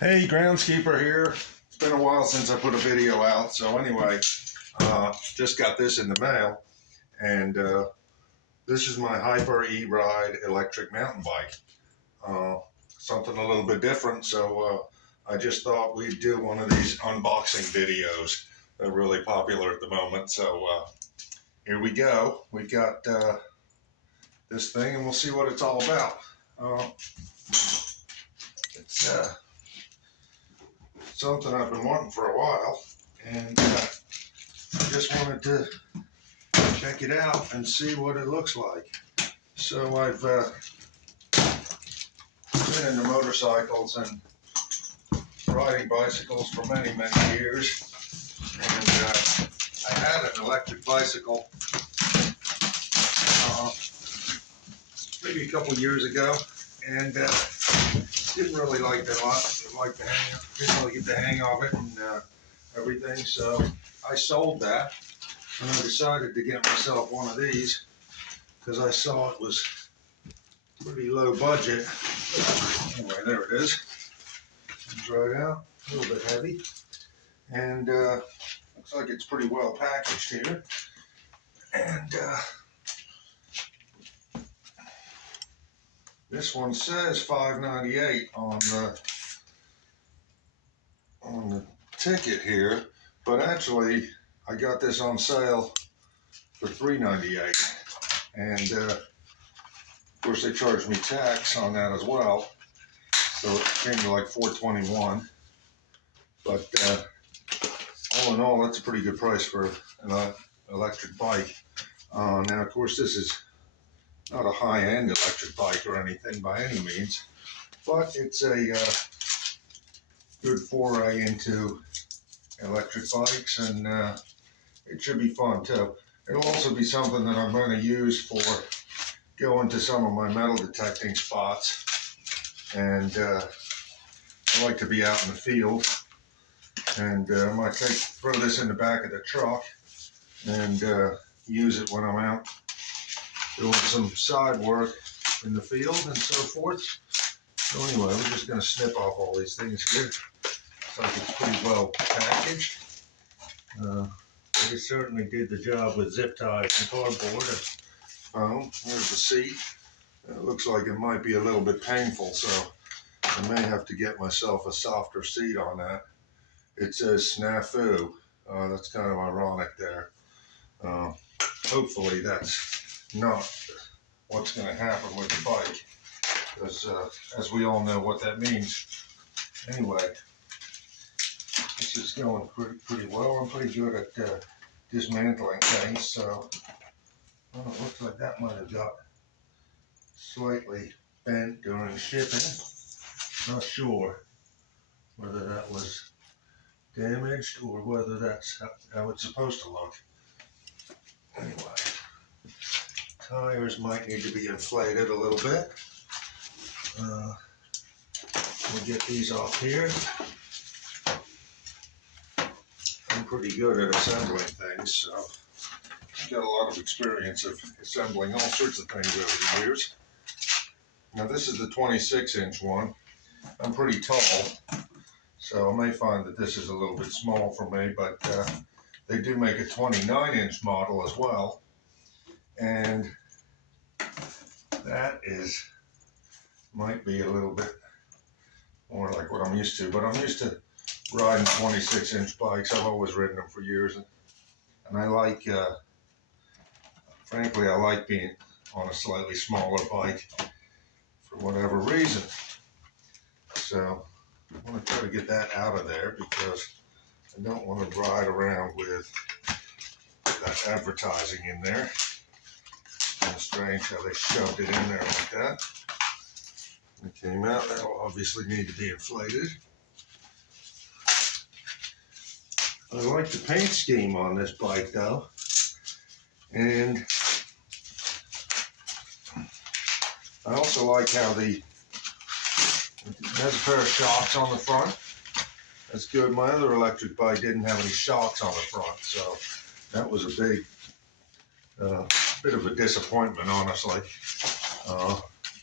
Hey, groundskeeper here. It's been a while since I put a video out. So anyway, just got this in the mail, and this is my Hyper E-Ride electric mountain bike. Something a little bit different. So I just thought we'd do one of these unboxing videos. They're really popular at the moment. So here we go. We've got this thing, and we'll see what it's all about. It's something I've been wanting for a while, and I just wanted to check it out and see what it looks like. So I've been into motorcycles and riding bicycles for many years, and I had an electric bicycle maybe a couple years ago, and didn't really like it a lot. Didn't really get the hang of it and everything. So I sold that, and I decided to get myself one of these because I saw it was pretty low budget. Anyway, there it is. Comes right out, a little bit heavy, and looks like it's pretty well packaged here. And this one says $5.98 on the ticket here, but actually I got this on sale for $3.98, and of course they charged me tax on that as well, so it came to like $4.21. But all in all, that's a pretty good price for an electric bike. Now, of course, this is not a high-end electric bike or anything by any means, but it's a good foray into electric bikes, and it should be fun too. It'll also be something that I'm going to use for going to some of my metal detecting spots, and I like to be out in the field, and I might throw this in the back of the truck and use it when I'm out doing some side work in the field and so forth. So anyway, we're just going to snip off all these things here. Looks like it's pretty well packaged. They certainly did the job with zip ties and cardboard. There's the seat. It looks like it might be a little bit painful, so I may have to get myself a softer seat on that. It says snafu. That's kind of ironic there. Hopefully that's not what's going to happen with the bike, because as we all know what that means. Anyway, this is going pretty well. I'm pretty good at dismantling things, so it looks like that might have got slightly bent during shipping. Not sure whether that was damaged or whether that's how it's supposed to look. Anyway, tires might need to be inflated a little bit. We'll get these off here. I'm pretty good at assembling things, so I've got a lot of experience of assembling all sorts of things over the years. Now this is the 26-inch one. I'm pretty tall, so I may find that this is a little bit small for me, but they do make a 29-inch model as well, and that might be a little bit more like what I'm used to, but I'm used to riding 26-inch bikes. I've always ridden them for years, and I like, frankly, I like being on a slightly smaller bike for whatever reason. So I want to try to get that out of there because I don't want to ride around with that advertising in there. Kind of strange how they shoved it in there like that. It came out. That'll obviously need to be inflated. I like the paint scheme on this bike though, and I also like how it has a pair of shocks on the front. That's good. My other electric bike didn't have any shocks on the front, so that was a big bit of a disappointment, honestly.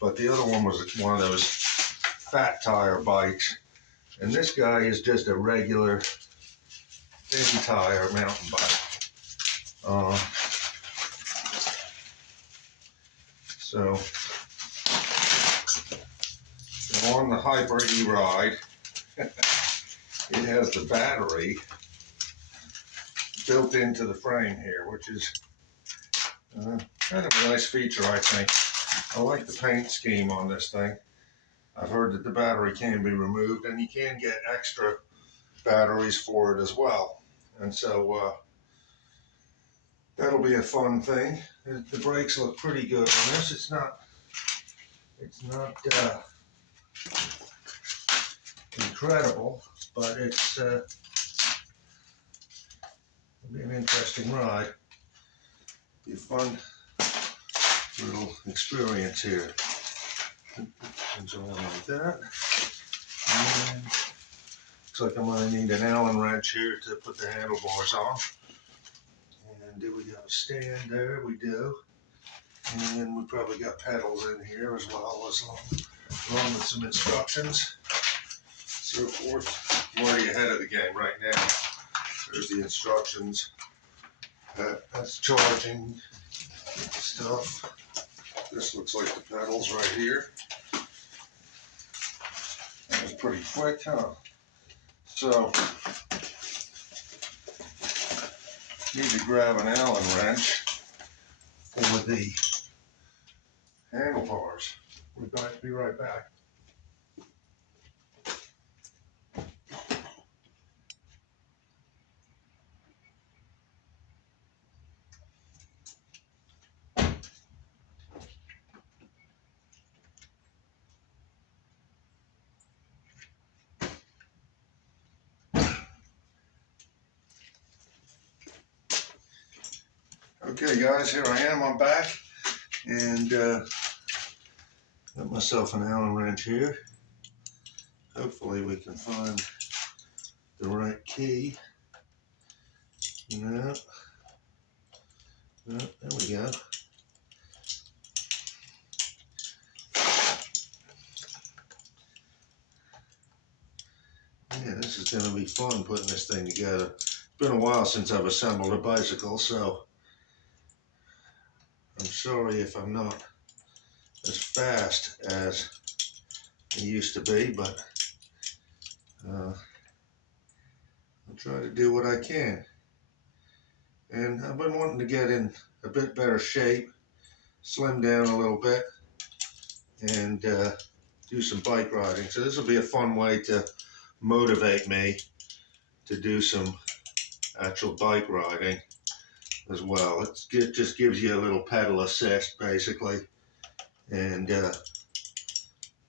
But the other one was one of those fat tire bikes, And this guy is just a regular tire mountain bike. So on the Hyper E-Ride, it has the battery built into the frame here, which is kind of a nice feature, I think. I like the paint scheme on this thing. I've heard that the battery can be removed, and you can get extra batteries for it as well. And so that'll be a fun thing. The brakes look pretty good on this. It's not incredible, but it'll be an interesting ride. Be a fun little experience here. Enjoy like that. And looks like I'm going to need an Allen wrench here to put the handlebars on. And do we have a stand there? We do. And we probably got pedals in here as well as along with some instructions. So forth. I'm already ahead of the game right now. There's the instructions. That's charging stuff. This looks like the pedals right here. That was pretty quick, huh? So, need to grab an Allen wrench for the handlebars. We'll be right back. Okay guys, here I am, I'm back, and got myself an Allen wrench here. Hopefully we can find the right key. No, there we go. Yeah, this is going to be fun putting this thing together. It's been a while since I've assembled a bicycle, so I'm sorry if I'm not as fast as I used to be, but I'll try to do what I can. And I've been wanting to get in a bit better shape, slim down a little bit, and do some bike riding. So this will be a fun way to motivate me to do some actual bike riding as well. It just gives you a little pedal assist basically, and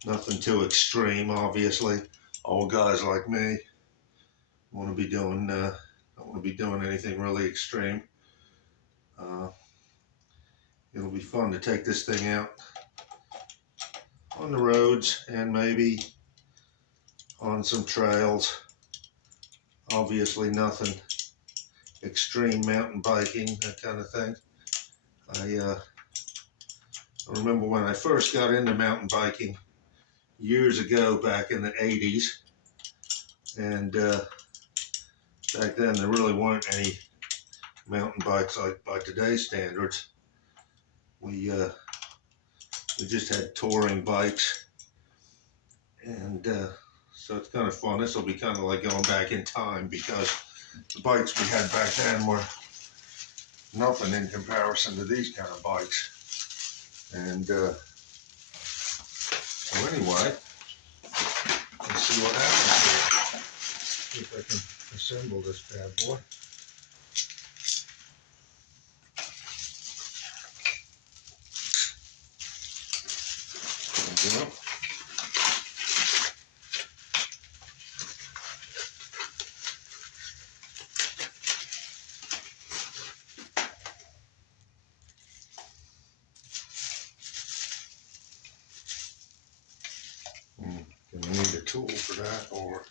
nothing too extreme. Obviously, old guys like me want to be doing don't want to be doing anything really extreme. It'll be fun to take this thing out on the roads and maybe on some trails. Obviously nothing extreme mountain biking, that kind of thing. I remember when I first got into mountain biking years ago, back in the 80s, and back then there really weren't any mountain bikes like by today's standards. We just had touring bikes, and so it's kind of fun. This will be kind of like going back in time, because the bikes we had back then were nothing in comparison to these kind of bikes. And so anyway, let's see what happens here. See if I can assemble this bad boy. There we go. You need a tool for that, or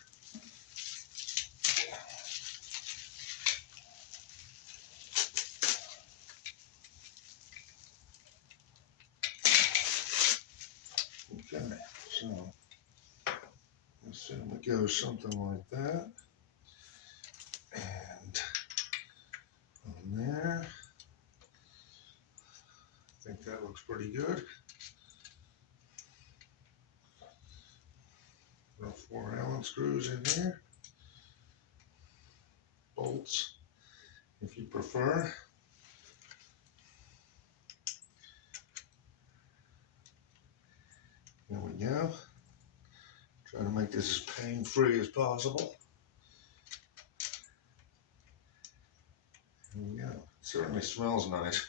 okay, so assume it goes something like that. And on there. I think that looks pretty good. Throw 4 Allen screws in here. Bolts, if you prefer. There we go. Try to make this as pain-free as possible. There we go. It certainly smells nice.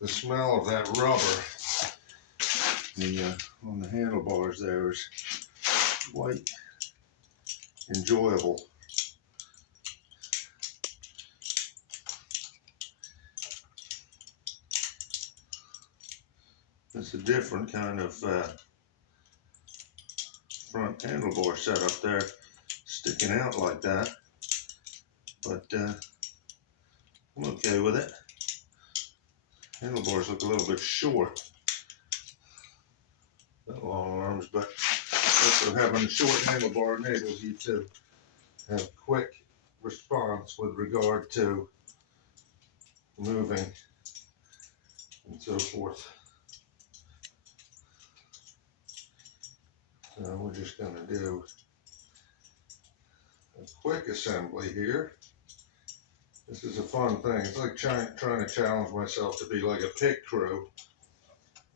The smell of that rubber on the handlebars there is quite enjoyable. It's a different kind of front handlebar setup there, sticking out like that, but I'm okay with it. Handlebars look a little bit short, got long arms, but also having a short handlebar enables you to have quick response with regard to moving and so forth. So we're just going to do a quick assembly here. This is a fun thing. It's like trying to challenge myself to be like a pit crew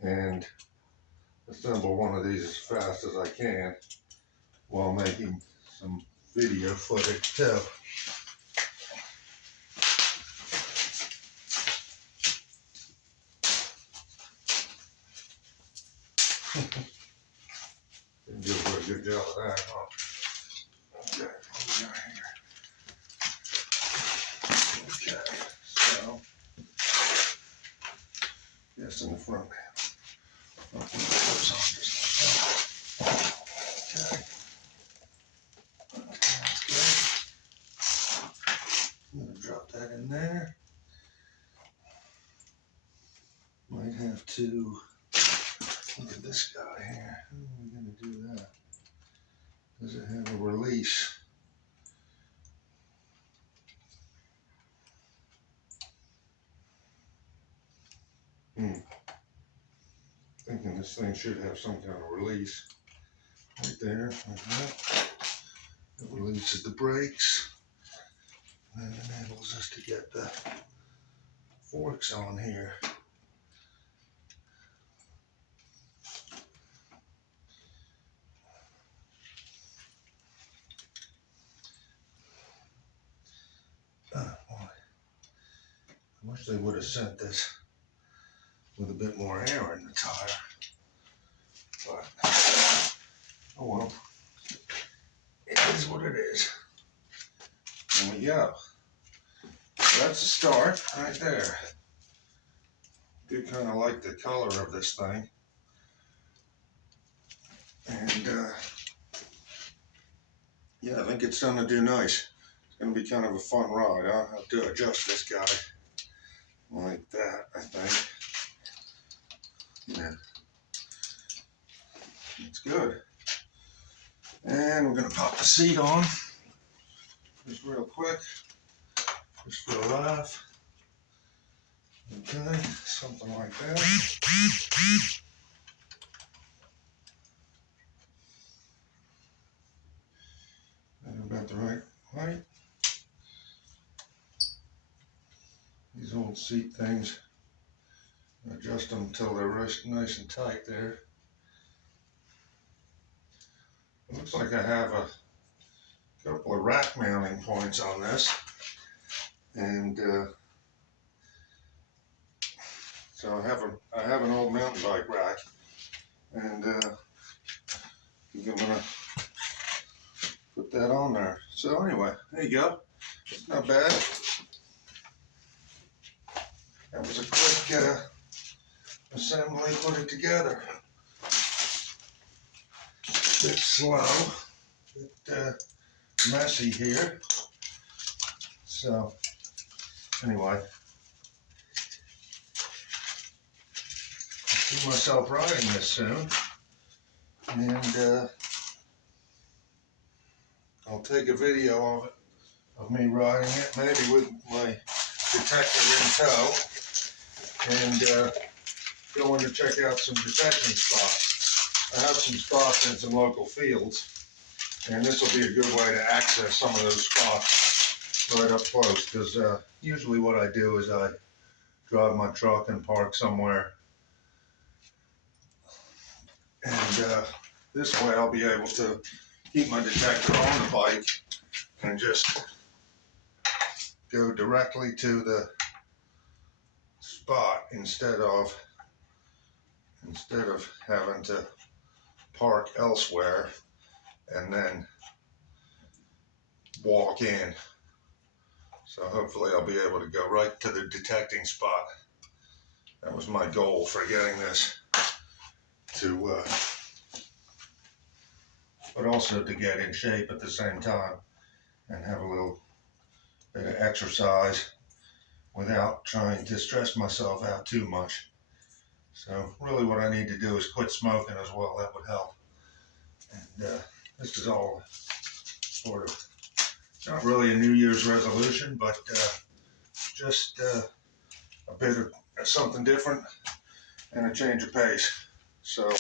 and assemble one of these as fast as I can while making some video footage too. Didn't do a very good job of that, huh? Okay, what we got here? Okay, so yes, in the front. I'll put those on just like that. Okay. That's good. I'm gonna drop that in there. Might have to look at this guy here. How are we gonna do that? Does it have a release? Thinking this thing should have some kind of release right there, like that. It releases the brakes and enables us to get the forks on here. Boy. I wish they would have sent this with a bit more air in the tire, but oh well, it is what it is. There we go. So that's a start right there. Do kind of like the color of this thing, and yeah, I think it's going to do nice. It's going to be kind of a fun ride. I'll have to adjust this guy like that, I think. Yeah, it's good. And we're going to pop the seat on just real quick, just for a laugh. Okay, something like that. Is that about the right height? These old seat things, adjust them until they're nice and tight there. It looks like I have a couple of rack mounting points on this, and so I have an old mountain bike rack, and I'm gonna put that on there. So anyway, there you go. It's not bad. That was a quick assembly, put it together. Bit slow, bit messy here. So anyway, I'll see myself riding this soon, and take a video of me riding it, maybe with my detector in tow, and going to check out some detecting spots. I have some spots in some local fields, and this will be a good way to access some of those spots right up close, because usually what I do is I drive my truck and park somewhere, and this way I'll be able to keep my detector on the bike and just go directly to the spot instead of having to park elsewhere and then walk in. So hopefully I'll be able to go right to the detecting spot. That was my goal for getting this to, but also to get in shape at the same time and have a little bit of exercise without trying to stress myself out too much. So really what I need to do is quit smoking as well. That would help. And this is all sort of not really a New Year's resolution, but just a bit of something different and a change of pace. So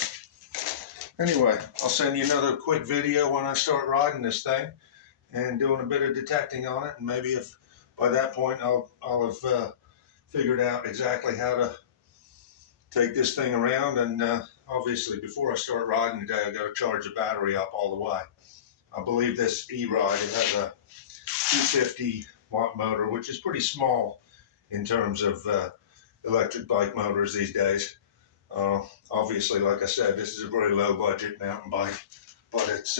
anyway, I'll send you another quick video when I start riding this thing and doing a bit of detecting on it, and maybe if by that point I'll have figured out exactly how to take this thing around. And obviously before I start riding today, I got to charge the battery up all the way. I believe this e-ride, it has a 250 watt motor, which is pretty small in terms of electric bike motors these days. Obviously, like I said, this is a very low budget mountain bike, but it's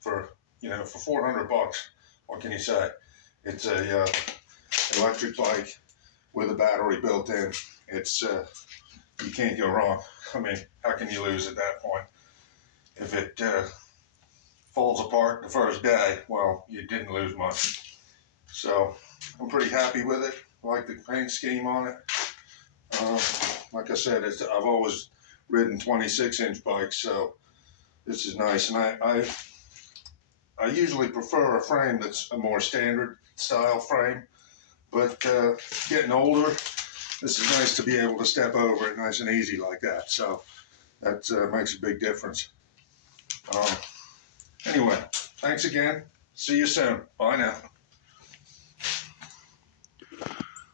for 400 bucks. What can you say? It's a electric bike with a battery built in. It's you can't go wrong. I mean, how can you lose at that point? If it falls apart the first day, well, you didn't lose much. So I'm pretty happy with it. I like the paint scheme on it. Like I said, I've always ridden 26-inch bikes, so this is nice. And I usually prefer a frame that's a more standard style frame, but getting older, this is nice to be able to step over it nice and easy like that. So that makes a big difference. Anyway, thanks again. See you soon. Bye now.